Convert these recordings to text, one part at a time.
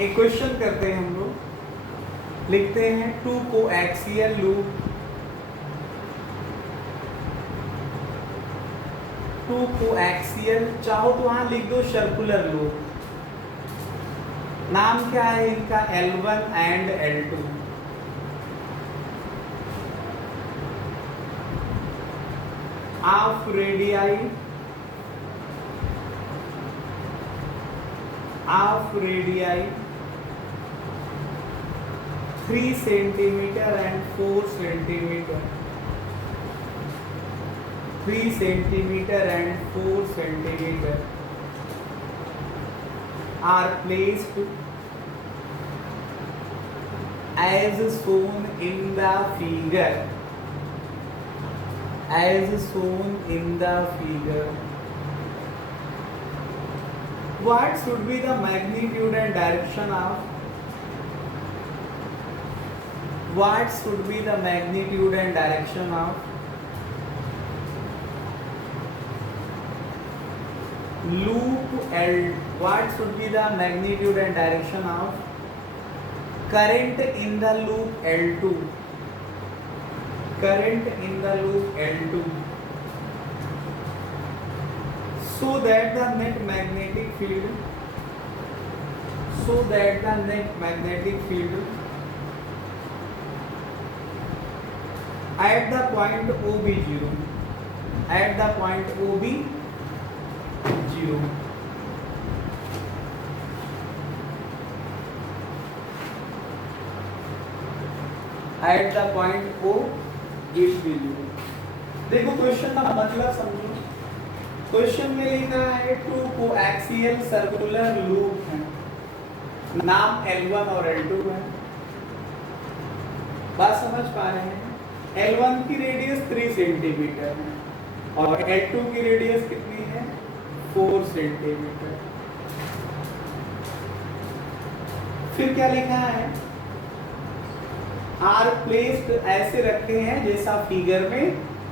एक क्वेश्चन करते हैं हम लोग, लिखते हैं two coaxial loop, two coaxial, चाहो तो वहां लिख दो सर्कुलर लूप। नाम क्या है इनका? L1 and L2। Of radii, of radii 3 centimetre and 4 centimetre, 3 centimetre and 4 centimetre are placed as shown in the figure, as shown in the figure. What should be the magnitude and direction of, what should be the magnitude and direction of loop L? What should be the magnitude and direction of current in the loop L2? Current in the loop L2, so that the net magnetic field, so that the net magnetic field at the point OB0, at the point OB0, at the point O is value। देखो question का मतलब समझो। Question में लिखा है to coaxial circular loop है, नाम L1 और L2 है। बात समझ पा रहे हैं? L1 की रेडियस 3 सेंटीमीटर है और L2 की रेडियस कितनी है? 4 सेंटीमीटर। फिर क्या लिखा है? आर प्लेस्ड ऐसे रखे हैं जैसा फिगर में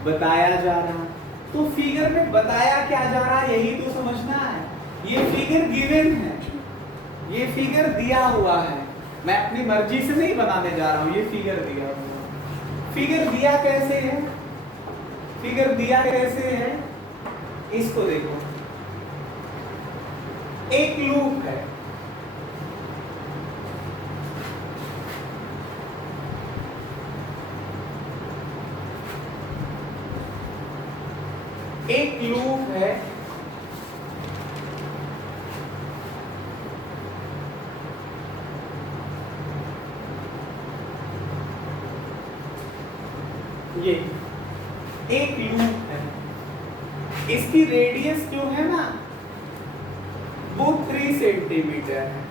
बताया जा रहा। तो फिगर में बताया क्या जा रहा है यही तो समझना है। ये फिगर गिवन है, ये फिगर दिया हुआ है, मैं अपनी मर्जी से नहीं बनाने जा रहा हूं, ये फिगर दिया हुआ। फिगर दिया कैसे है? फिगर दिया कैसे है? इसको देखो, एक लूप है, एक लूप है, ये एक लूप है, इसकी रेडियस जो है ना वो 3 सेंटीमीटर है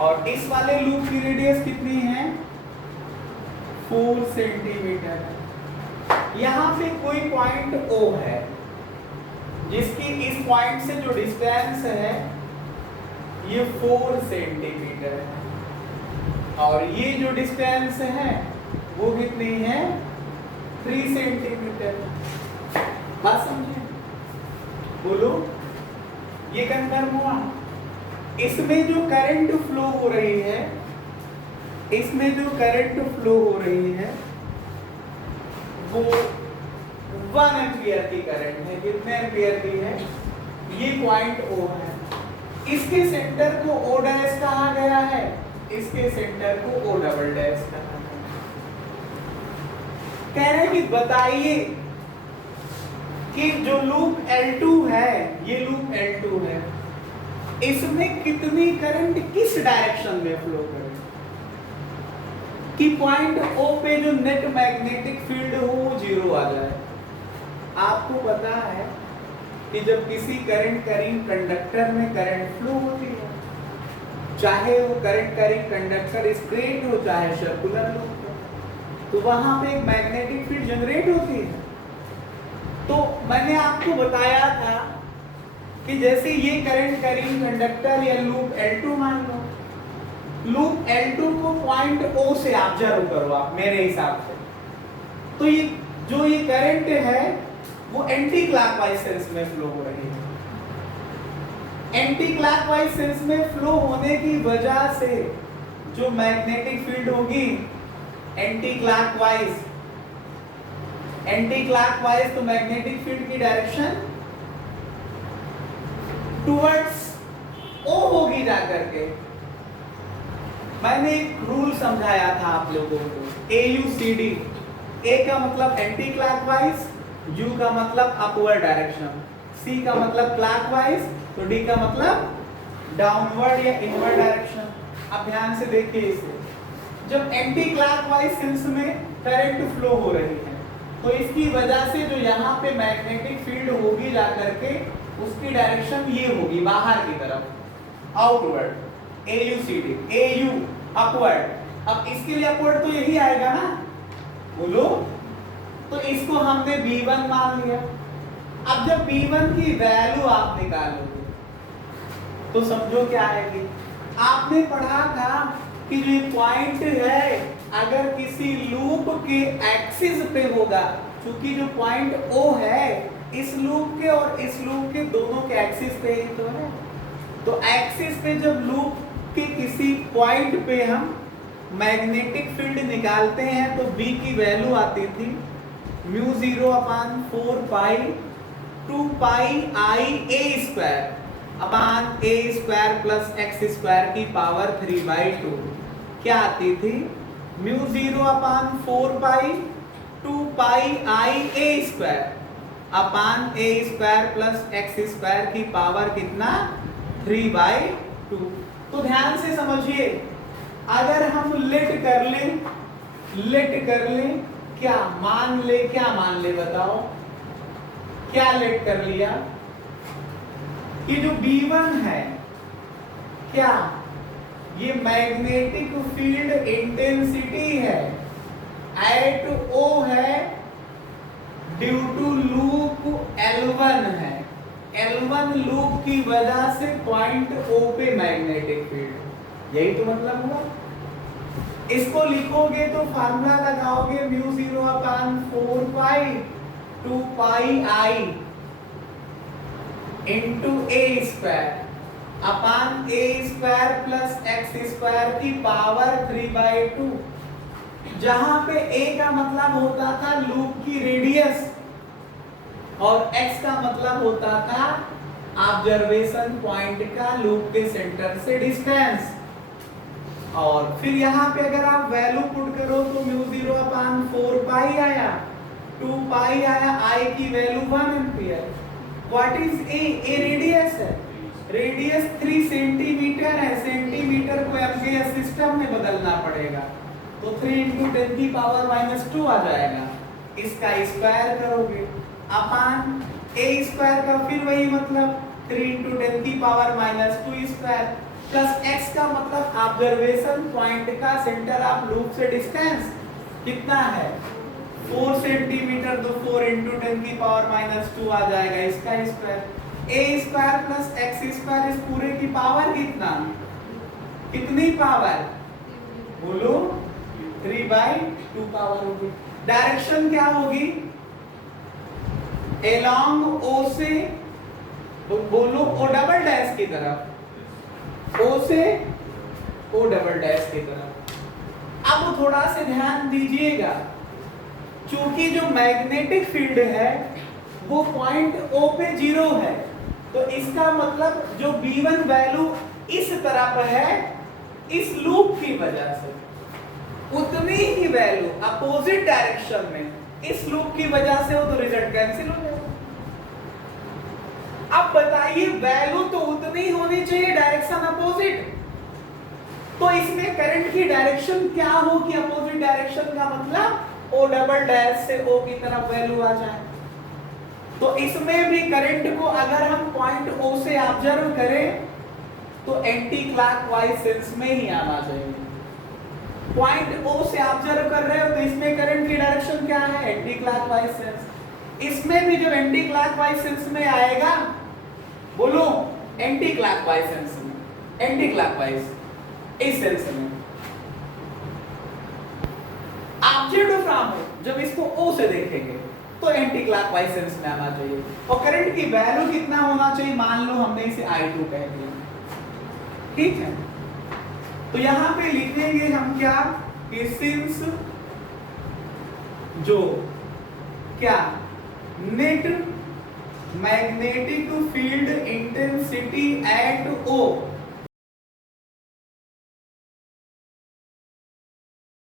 और इस वाले लूप की रेडियस कितनी है? 4 सेंटीमीटर है। यहाँ पे कोई पॉइंट O है जिसकी इस पॉइंट से जो डिस्टेंस है ये 4 सेंटीमीटर है और ये जो डिस्टेंस है वो कितनी है? 3 सेंटीमीटर। बात समझे? बोलो, ये कंफर्म हुआ? इसमें जो करंट फ्लो हो रही है, इसमें जो करंट फ्लो हो रही है वो 1 एम्पियर की करंट है। कितने एम्पियर की है? ये पॉइंट O है, इसके सेंटर को O डैश कहा गया है, इसके सेंटर को O डबल डैश कहा गया है। कह रहे हैं कि बताइए कि जो लूप L2 है, ये लूप L2 है, इसमें कितनी करंट किस डायरेक्शन में फ्लो करेगी कि पॉइंट O पे जो नेट मैग्नेटिक फील्ड हो वो 0 आ जाए। आपको पता है कि जब किसी करंट कैरिंग कंडक्टर में करंट फ्लो होती है, चाहे वो करंट कैरिंग कंडक्टर स्ट्रेट हो चाहे सर्कुलर हो, तो वहां पे एक मैग्नेटिक फील्ड जनरेट होती है। तो मैंने आपको बताया था कि जैसे ये करंट कैरिंग कंडक्टर या लूप L2 मान लो, लूप L2 को पॉइंट O से ऑब्जर्व करो आप मेरे हिसाब से, तो ये जो ये करंट है वो एंटी क्लॉकवाइज सेंस में फ्लो हो रही है। एंटी क्लॉकवाइज सेंस में फ्लो होने की वजह से जो मैग्नेटिक फील्ड होगी एंटी क्लॉकवाइज तो मैग्नेटिक फील्ड की डायरेक्शन टुवर्ड्स ओ होगी जाकर के। मैंने एक रूल समझाया था आप लोगों को, AUCD। ए का मतलब एंटी क्लॉकवाइज, यू का मतलब अपवर्ड डायरेक्शन, सी का मतलब क्लॉकवाइज, तो डी का मतलब डाउनवर्ड या इनवर्ड डायरेक्शन। अब ध्यान से देखिए इसे, जब एंटी क्लॉकवाइज सेंस में करंट फ्लो हो रही है तो इसकी वजह से जो यहाँ पे मैग्नेटिक फील्ड होगी जाकर के उसकी डायरेक्शन ये होगी बाहर की तरफ, आउटवर्ड, AUCD, AU अपवर्ड। अब इसके लिए अपवर्ड तो यही आएगा ना, बोलो। तो इसको हमने B1 मान लिया। अब जब B1 की वैल्यू आप निकालोगे तो समझो क्या आएगी। आपने पढ़ा था कि जो पॉइंट है अगर किसी लूप के एक्सिस पे होगा, क्योंकि जो पॉइंट O है इस लूप के और इस लूप के दोनों के एक्सिस पे ही तो है। तो एक्सिस पे जब लूप के किसी पॉइंट पे हम मैग्नेटिक फील्ड निकालते हैं तो B की वैल्यू आती थी mu 0/4 pi 2 pi I A square upon A square plus x square की पावर 3/2 क्या आती थी, mu 0/4 pi 2 pi I A square upon A square plus x square की पावर कितना 3/2। तो ध्यान से समझिए, अगर हम लेट कर ले क्या मान ले बताओ, क्या लेट कर लिया कि जो B1 है क्या ये मैग्नेटिक फील्ड इंटेंसिटी है एट O है ड्यू टू लूप L1 है। L1 लूप की वजह से पॉइंट O पे मैग्नेटिक फील्ड, यही तो मतलब हुआ। इसको लिखोगे तो फार्मूला लगाओगे mu 0/4 pi 2 pi I into A square upon A square plus x square की पावर 3/2, जहां पे A का मतलब होता था लूप की रेडियस और x का मतलब होता था ऑब्जर्वेशन पॉइंट का लूप के सेंटर से डिस्टेंस। और फिर यहाँ पे अगर आप वैल्यू पुट करो तो म्यू 0/4 पाई आया, 2 पाई आया, I की value 1 ampere. What is A radius है, रेडियस 3 सेंटीमीटर है, सेंटीमीटर को एम्पियर सिस्टम में बदलना पड़ेगा तो 3 × 10⁻² आ जाएगा। इसका स्क्वायर करोगे अपान A स्क्वायर का फिर वही मतलब 3 × 10⁻² स्क्वायर प्लस x का मतलब ऑब्जर्वेशन पॉइंट का सेंटर ऑफ लूप से डिस्टेंस कितना है 4 सेंटीमीटर, तो 4 × 10⁻² आ जाएगा इसका square. A square plus x square इस पूरे की पावर कितनी पावर बोलो 3/2 पावर होगी। डायरेक्शन क्या होगी, along O से बोलो O डबल डैश की तरफ, O से O डबल डैश की तरफ। अब थोड़ा से ध्यान दीजिएगा, चूंकि जो मैग्नेटिक फील्ड है वो पॉइंट O पे 0 है, तो इसका मतलब जो B1 वैल्यू इस तरफ है इस लूप की वजह से, उतनी ही वैल्यू अपोजिट डायरेक्शन में इस लूप की वजह से हो तो रिजल्ट कैंसिल हो जाएगा। अब बताइए वैल्यू तो उतनी होनी चाहिए, डायरेक्शन अपोजिट, तो इसमें करंट की डायरेक्शन क्या हो कि अपोजिट डायरेक्शन का मतलब O डबल डैश से O की तरफ वैल्यू आ जाए। तो इसमें भी करंट को अगर हम पॉइंट O से ऑब्जर्व करें तो एंटी क्लॉकवाइज सेंस में ही आना चाहिए। पॉइंट O से ऑब्जर्व कर रहे हो तो इसमें करंट की डायरेक्शन क्या है, एंटी क्लॉकवाइज सेंस। इसमें भी जब एंटी क्लॉकवाइज सेंस में आएगा बोलो एंटी क्लॉकवाइज सेंस में, एंटी क्लॉकवाइज इस सेंस में ऑब्जेक्ट फ्रॉम जब इसको O से देखेंगे तो एंटी क्लॉकवाइज सेंस में आना चाहिए। और करंट की वैल्यू कितना होना चाहिए, मान लो हमने इसे I2 कह दिया, ठीक है। तो यहां पे लिखेंगे हम क्या कि सिंस जो क्या net magnetic field intensity at O